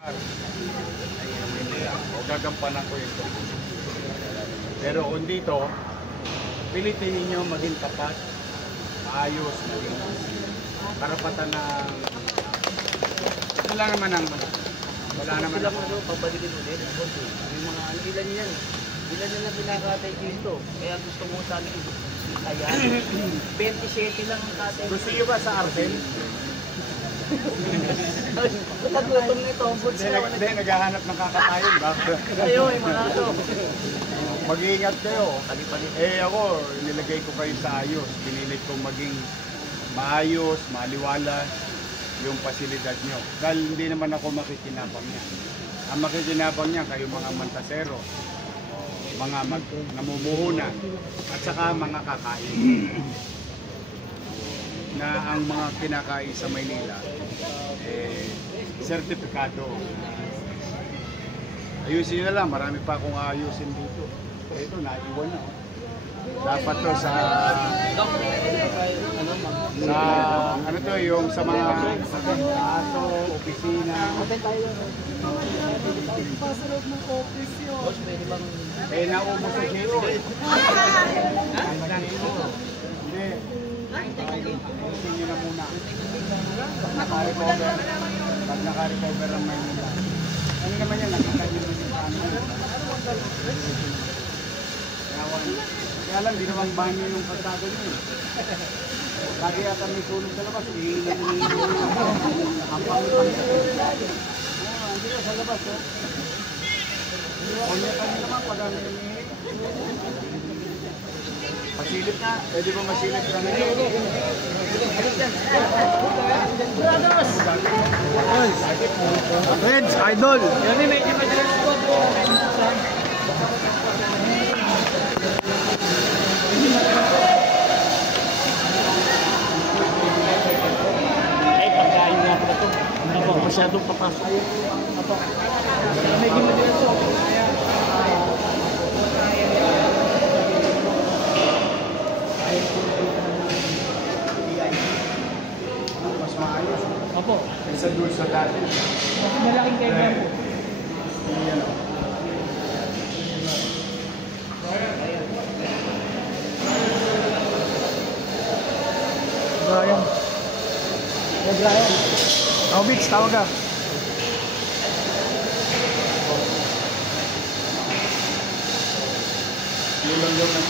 O gagampanan ko yung tungkol. Pero kung dito, pilitin ninyo maging tapat, maayos, maging karapatan na wala naman ang sila pabalikin ulit. Yung mga ilan yan. Ilan na lang pinakatay dito. Kaya gusto mo sa amin ayan. 27 lang ang katay. gusto nyo ba sa Arden? Naglutom nito. Hindi, naghahanap ng kakatayin. Kayo, mga ano. Mag-iingat kayo. Ako, nilagay ko kayo sa ayos. Pinilit kong maging maayos, maliwalas yung pasilidad nyo. Dahil hindi naman ako makikinabang niya. Ang makikinabang niya, kayo mga mantasero, mga namumuhunan, at saka mga kakain. Na ang mga kinakain sa Maynila, sertifikado. Ayusin nyo lang, marami pa akong ayusin dito. Ito, naiwan na. Dapat to sa ano to, yung sa mga aso, opisina. Pasarap ng office yun. Naubos sa Geo eh. Hindi. Ayusin nyo na muna. Pag naka-recover ang Maynila. Ano naman yan, nakita nyo naman yung paano. Kaya lang, di naman banyo yung pagtago nyo eh. Lagi yata may tulog sa labas, iilan nyo ang pangipang sa labas. Hindi na sa labas, oh. Kunya ka nyo naman pag ano yung pasilip na, pwede ba masilip ka na yun? Reds, idol! Yan eh, medyo madalas ko po. Pagkain nga po ito. Ako, masyadong papasok. Ako. Medyo madalas ko. Mas maayos. Opo. Kaysa doon sa dati. Mas malaking kaibigan po. Yan o. Brian. Hey, Brian. Oh, Bix, tawag ka. Ilang daw na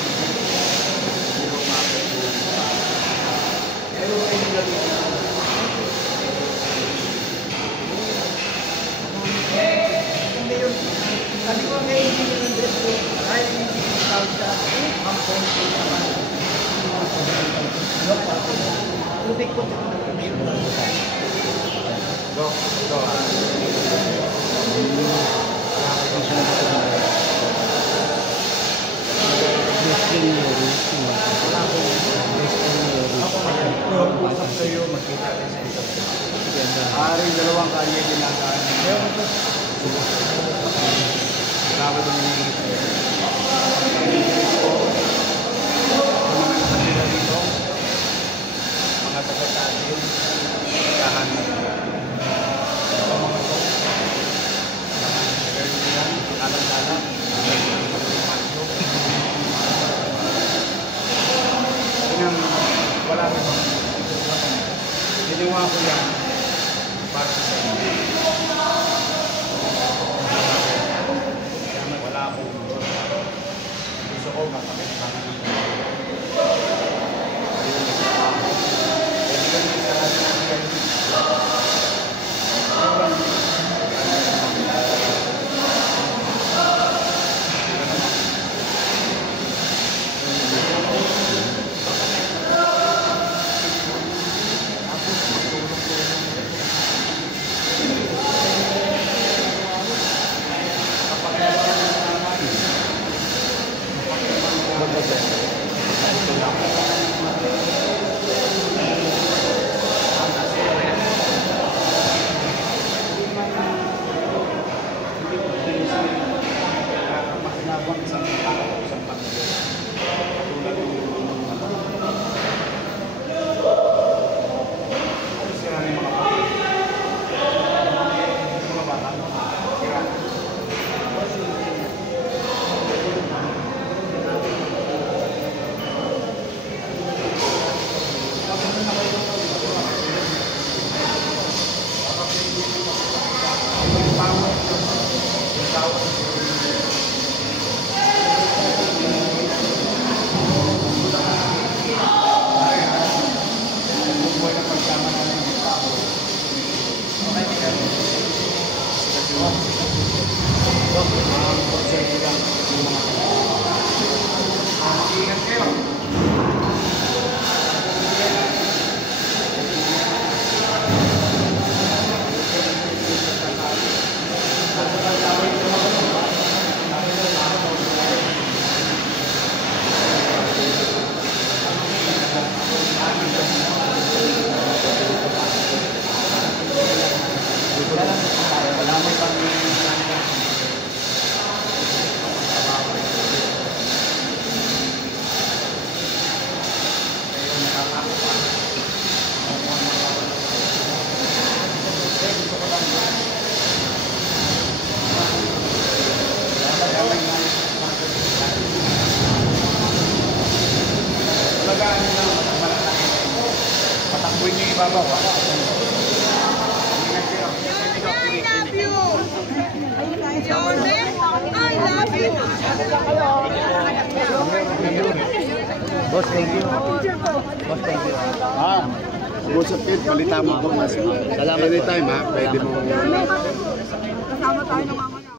Sabi ko ngayon hindi nyo ng dress ko. Ay, hindi nyo tawag sa ampon ko naman. Tubig ko. Go. Usap sa'yo, magkita rin sa isang. Aring dalawang kalye dinagaan. Dapat ang hinihingi sa'yo. Mga nakatira dito, mga taga-tasin, kahanin. Ito mga to, taga-tasin, alang-alang, wala na ba? Ginawa ko yan para sa inyo. Wala akong gusto ko makakit ng ayun na sa ako. Pwede ka nang sarado ng kayo. Ingat kayo. Patakbuhin niyo yung ibabaw. Ingat kayo. Boss, thank you. Boss, thank you. Usap Kid, balita mo kung mas. Salamat. Anytime ha, pwede mo. Kasama tayo ng mga